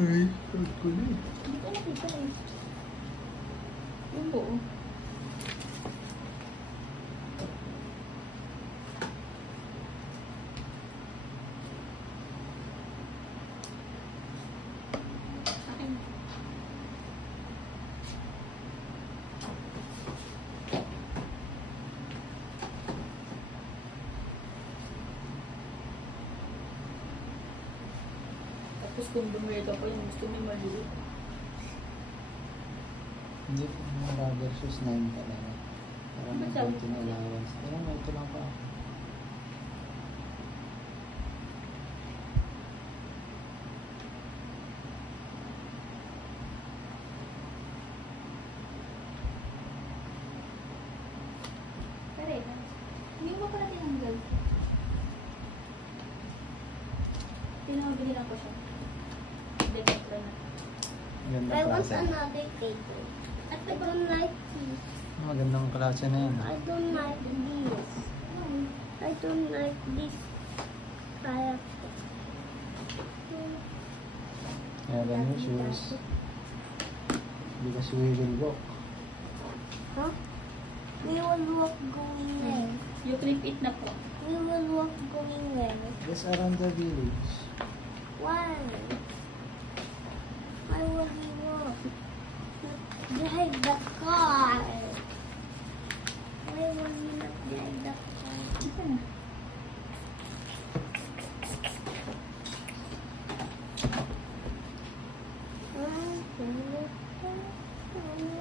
Ay, huwag ko na. Hindi ko nakita eh. Yung buo. Akin. Tapos kung bumili ka pa yung gusto mo maliit. Hindi po, mga rubber shoes 9 talaga. Para may Ba't sabi konting allowance. Pero may ito lang pa. Parehas. Hindi mo pala tinanggal. Pinabili lang ko siya. Dekatro na. Magandang I want klase. another paper. I don't like this. Magandang klase na yan. I don't like this. I don't like this character. Kaya lang yung shoes. Because we will walk. Huh? We will walk going where? You clip it na po. We will walk going where? Just around the village. Why? Why will we walk? Drive the car. Why will we not drive the car? Ito na.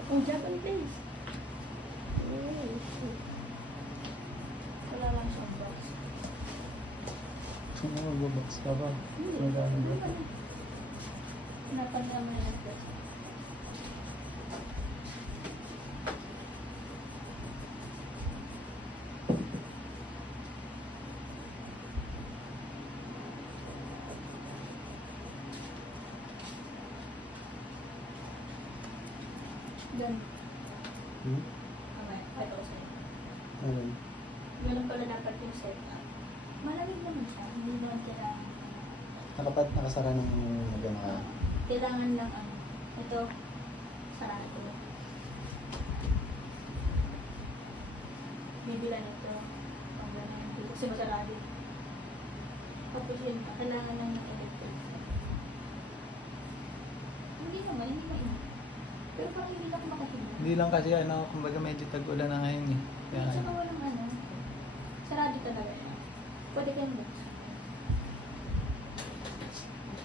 Oh, Japanese. Wala lang siyang box. Ano mag-box ka ba? Magkano ba? Napagdama na ng box. Yan. Hmm? Okay, ito ko sa'yo. Ano? Ganun pala dapat yung setup. Malamig naman siya. Hindi naman kailangan. Nakasara ng maganda. Kailangan lang ano. Ito, sarado ko. Bibilan ito. Pag ganun. Kasi masarado. Tapos yun, kailangan lang ng electric. Hindi naman, hindi mainit. Pero parang hindi ako makahinga. Hindi lang kasi ano, kumbaga medyo tag-ulan na ngayon eh. Kaya, At saka walang ano. Sarado talaga yan. Pwede kayong box.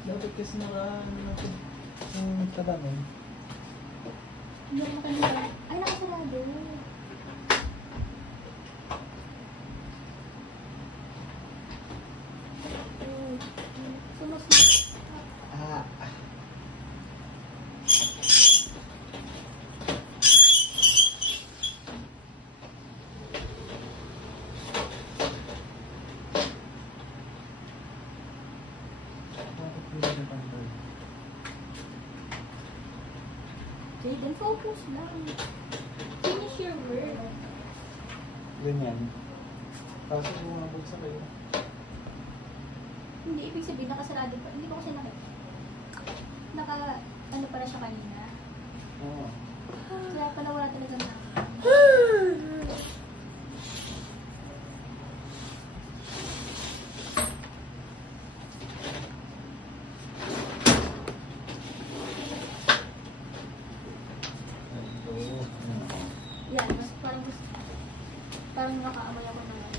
dapat kasi ano natin yung tabangan. Hindi ako makahinga. Ay, nakasarado. Sumusma. Ah. Jaden, focus lang. Finish your work. Ganyan. Kaso bumabot sa kayo. Hindi, ibig sabihin, nakasarado pa. Hindi ko kasi nakita. Ano pala siya kanina. Oo. Kaya pala wala talaga na. Yan, mas parang nakaamoy ako naman.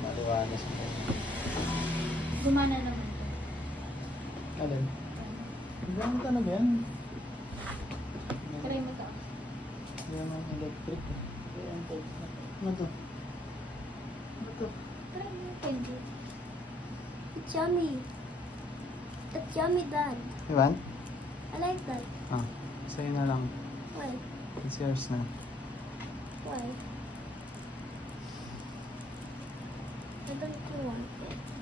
Maliwanas mo. Gumana naman to. Alin? Ganun talaga yan. Try mo to. Yan ang electric. Yan to. Ano to? Ano to? Try mo, pwede. It's yummy. That's yummy, Dad. Iwan? I like that. Ah, sa'yo na lang. Why? It's yours na. Why? I don't want it.